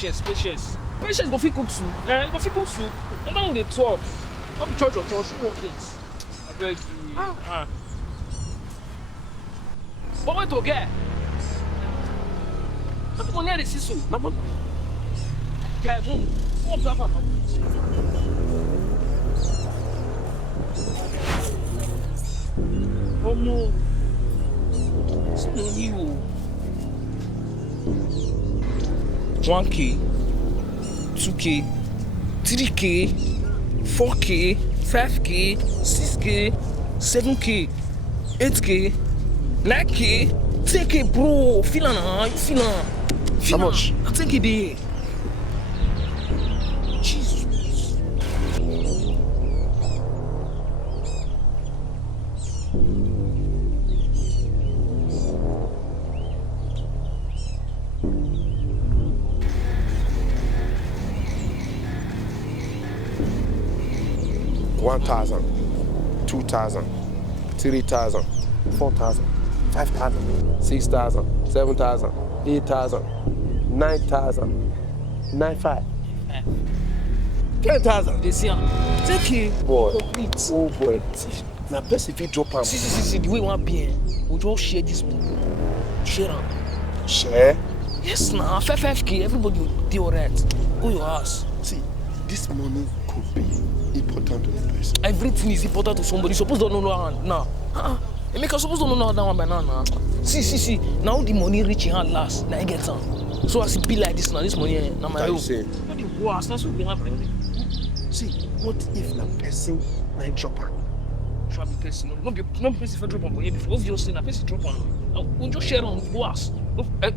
patience. Patience go fit cook soup. Go fit cook soup. And then they talk. Come church or church, no place. I beg you. But wait to get. Not money at the sisu. Not money. Get home. What's up? Oh no. It's not you. 1K, 2K, 3K, 4K, 5K, 6K, 7K, 8K, 9K, 10K, bro. Feel on. How much? I think it is. Jesus. $1,000, $2,000, $3,000, $4,000, $5,000, $6,000, $7,000, $8,000, $9,000, $9,500, $10,000. This year. Take it. Boy. Complete. Oh boy. Now best if you drop am. See, the way one be, we just share this money. Share am. Share? Yes, nah. 5K, everybody will do alright. Go your house. See, this money could be important to the person. Everything is important to somebody. Suppose don't know hand now. Emeka suppose don't know that one by now. See. Now the money reach in hand last. Now I get some. So as it be like this now, this money now my own. What the worst? That's what be happening. See, what if na person na drop am? Try be person. No person for drop am money before. Obviously na person drop am. We just share on worse.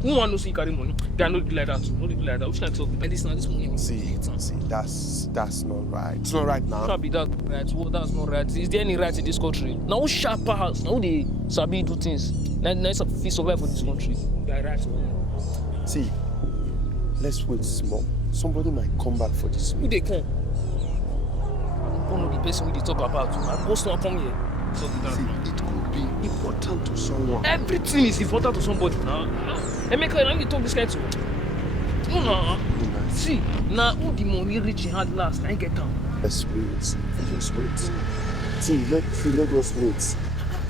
No one knows you carry money. They are not do like that. No do like that. We should talk. But this money. See, that's not right. It's not right now. Can't be that right. Well, that's not right. Is there any right in this country? Now who sharp house? Now who they sabi do things? Now it's a fit survive for this country. They are right. See, let's wait small. Somebody might come back for this. Who they come? I don't know the person we they talk about. I post not come here. So see, it could be important to someone. Everything is important to somebody now. Emeka, let me talk this guy to. No. See, now who the money reach in hand last? I get down. Let's wait. Just wait. See, let us wait.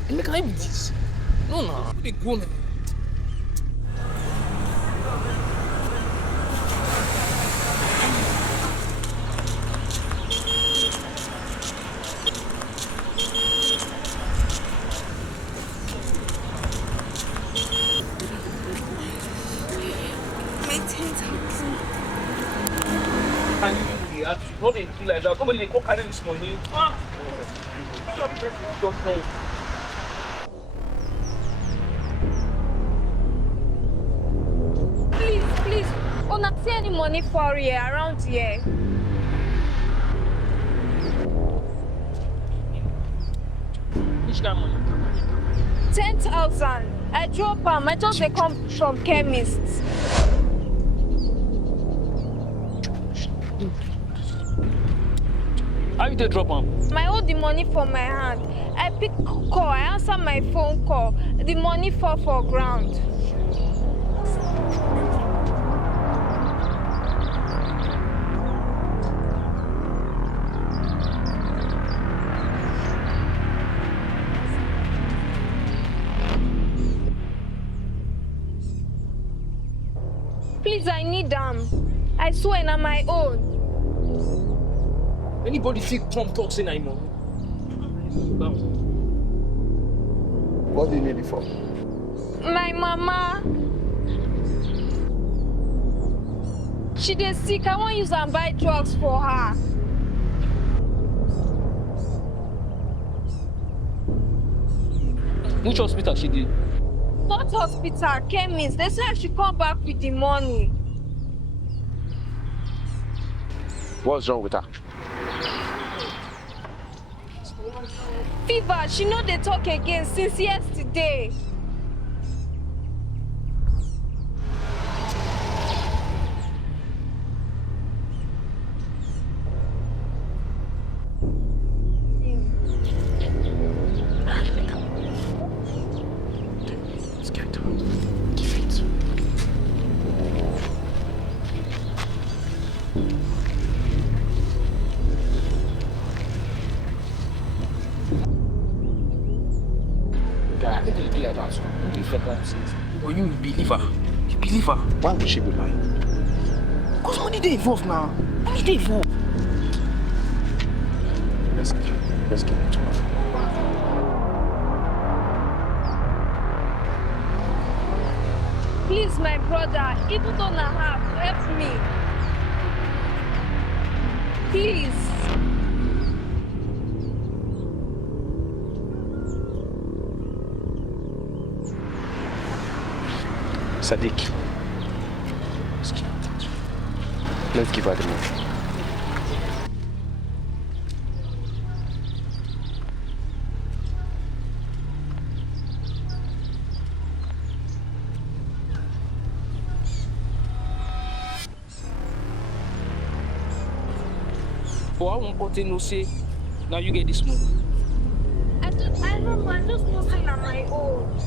Emeka, I be this. No. Who they go now? No, they feel like that. Nobody go carry this money. Please. Oh, not see any money for you around here. Which kind of money? 10,000. I drop them. I just they come from chemists. How you take drop am? I hold the money for my hand. I pick call. I answer my phone call. The money fall for ground. Please, I need them. I swear, na my own. Anybody feel come talk say na him money? What do you need it for? My mama. She dey sick. I wan use and buy drugs for her. Which hospital she dey? Not hospital, chemist. They say I should come back with the money. What's wrong with her? Fever, she know they talk again since yesterday. Guy, I think you do like that. You believe like that. Or you believe her. You believe her. Why would she be lying? Because money they involved now. Money they involved. Let's give it to her. Please, my brother, even though I have, help me. Please. Sadiq. Let's give her the money. But I won't continue no say, now you get this money. I don't know, I just know saying on my own.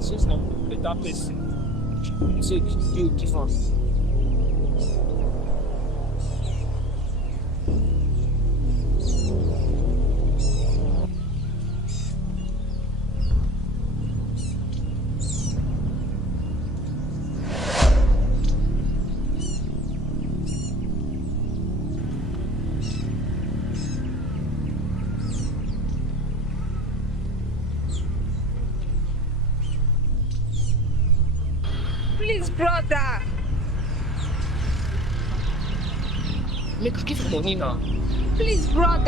Since now, better person. Say, you different. Please, brother. Make her give her money now. Please, brother.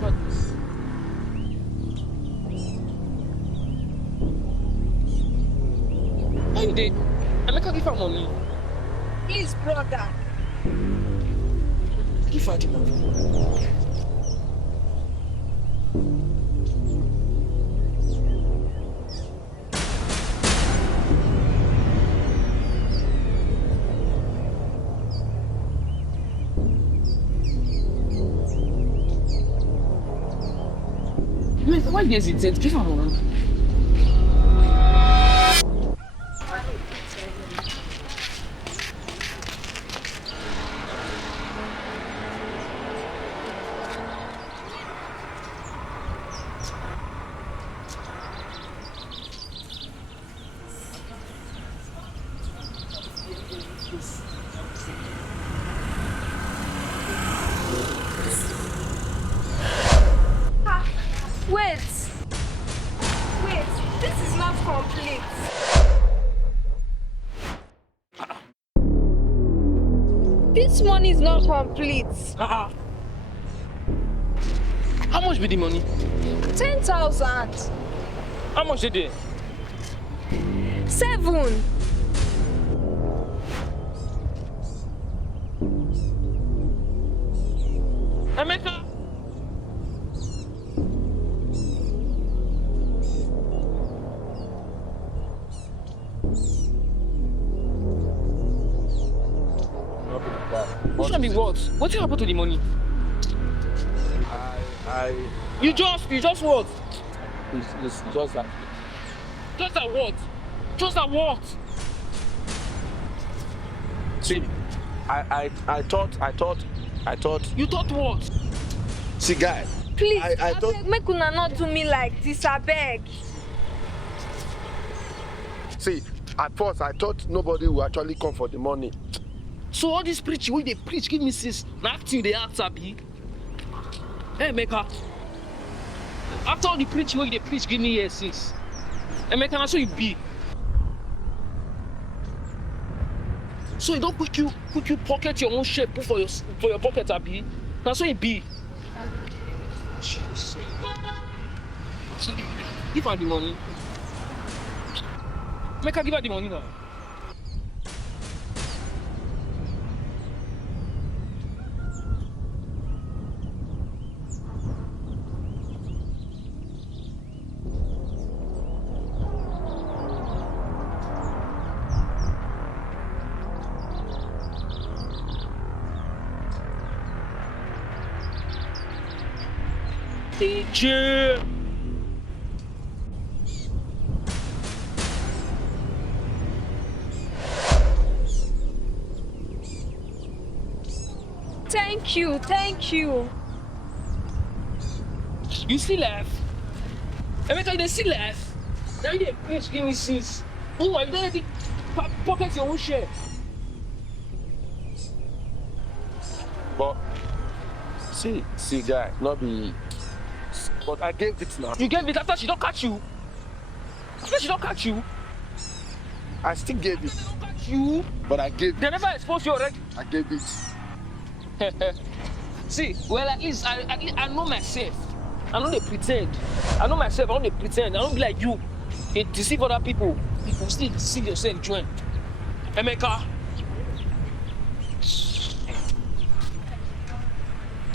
But how you did? I make her give her money. Please, brother. Give her the money. Wait, why you hesitate? Give her money. Wait. Wait, this is not complete. This money is not complete. How much be the money? 10,000. How much did they? 7. Emeka! Which one be what? What happened to the money? You just what? It's just that. Just that what? Just that what? See, I thought. You thought what? See, guy. Please, I thought. abeg, make una not do me like this, abeg. See, at first I thought nobody will actually come for the money. So all this preaching wey they preach give me sis, na acting they act abi. Hey Emeka. After all the preaching wey they preach give me here sis. Emeka, na so you be. So you don't quick you pocket your own shape put for your pocket abi. Na so you be. Jesus. Give her the money. Make her give her the money now. Chill. Thank you, thank you. You still left? Every time they still left. Now you bitch give me since. Oh my god, you pocket your own share. But see, guy, not be. But I gave it now. You gave it after she don't catch you. After she don't catch you. I still gave it. She don't catch you. But I gave it. They never exposed you already. I gave it. See, well at least I know myself. I don't dey pretend. I know myself, I don't dey pretend. I don't be like you. They deceive other people. You still deceive yourself, join. Emeka.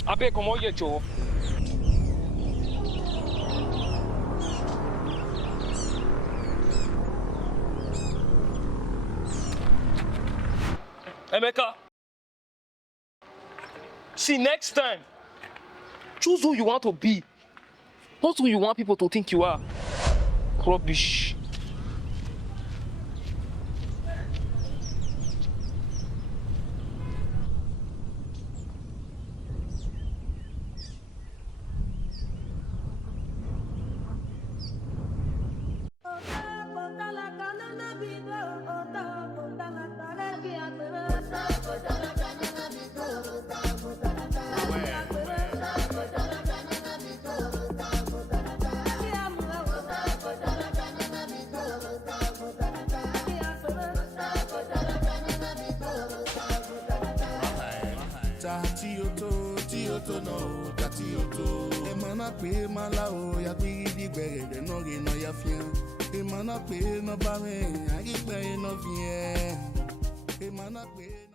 I beg, come on here, Joe. Emeka. See, next time, choose who you want to be. Not who you want people to think you are. Rubbish. Pe malao ya bi di gbere no re no ya fian e mana pe no ba me agbe no fien e mana pe